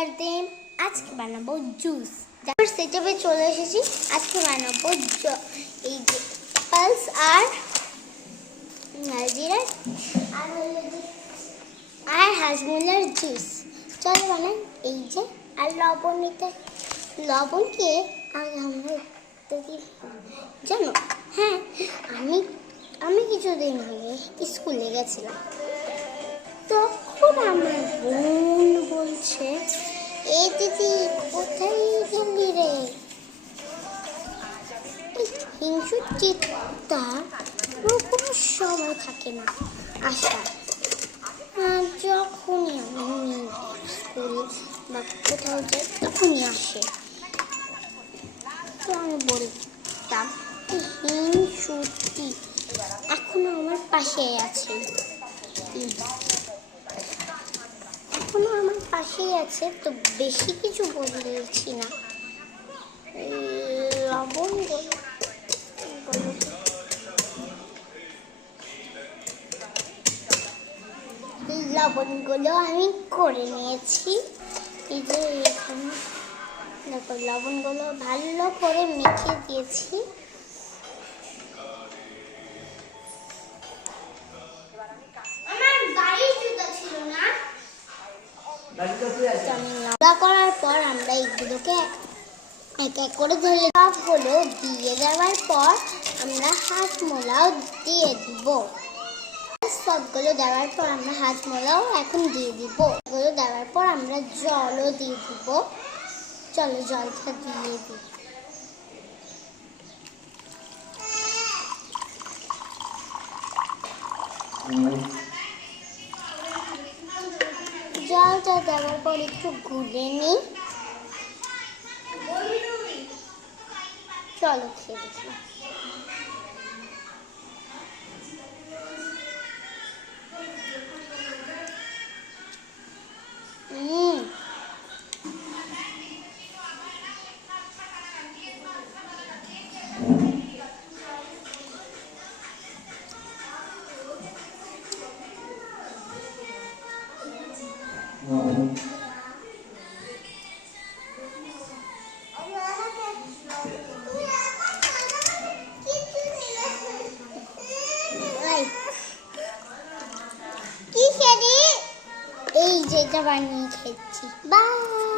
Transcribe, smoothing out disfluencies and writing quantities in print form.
রাধে। আজকে বানাবো জুস। তারপর সেটআপে চলে এসেছি। আজকে বানাবো এই যে পালস আর নালজিরা আর হাজমোলার জুস। চলো বানাই। এই যে আর লবণ নিতে, লবণকে আগে আমরা জানো। হ্যাঁ, আমি কিছুদিন আগে স্কুলে গেছিলাম, তখন আমার বোন বলছে, এ দিদি কোথায় গেলি রে? হিংসুর চিত্তা কোনো সময় থাকে না আসার। যখনই আমি স্কুল বা কোথাও যাই তখনই আসে। তো আমি বলতাম হিংসুটি এখনো আমার পাশে আছে, এখনো আমার পাশেই আছে। তো বেশি কিছু বলছি না। লবণগুলো আমি করে নিয়েছি। এই যে এখানে দেখো, লবণগুলো ভালো করে মেখে দিয়েছি। করার পর আমরা এগুলোকে এক এক করে ধরে সবগুলো দিয়ে দেওয়ার পর আমরা হাজমোলাও দিয়ে দিব। সবগুলো দেওয়ার পর আমরা হাজমোলাও এখন দিয়ে দিব। এগুলো দেওয়ার পর আমরা জলও দিয়ে দিব। চলো জলটা দিয়ে দিই। জলটা দেওয়ার পর একটু গুলে নিই। চলো খেয়ে দেখি। এই যেটা বানিয়ে খেয়েছি। বাই।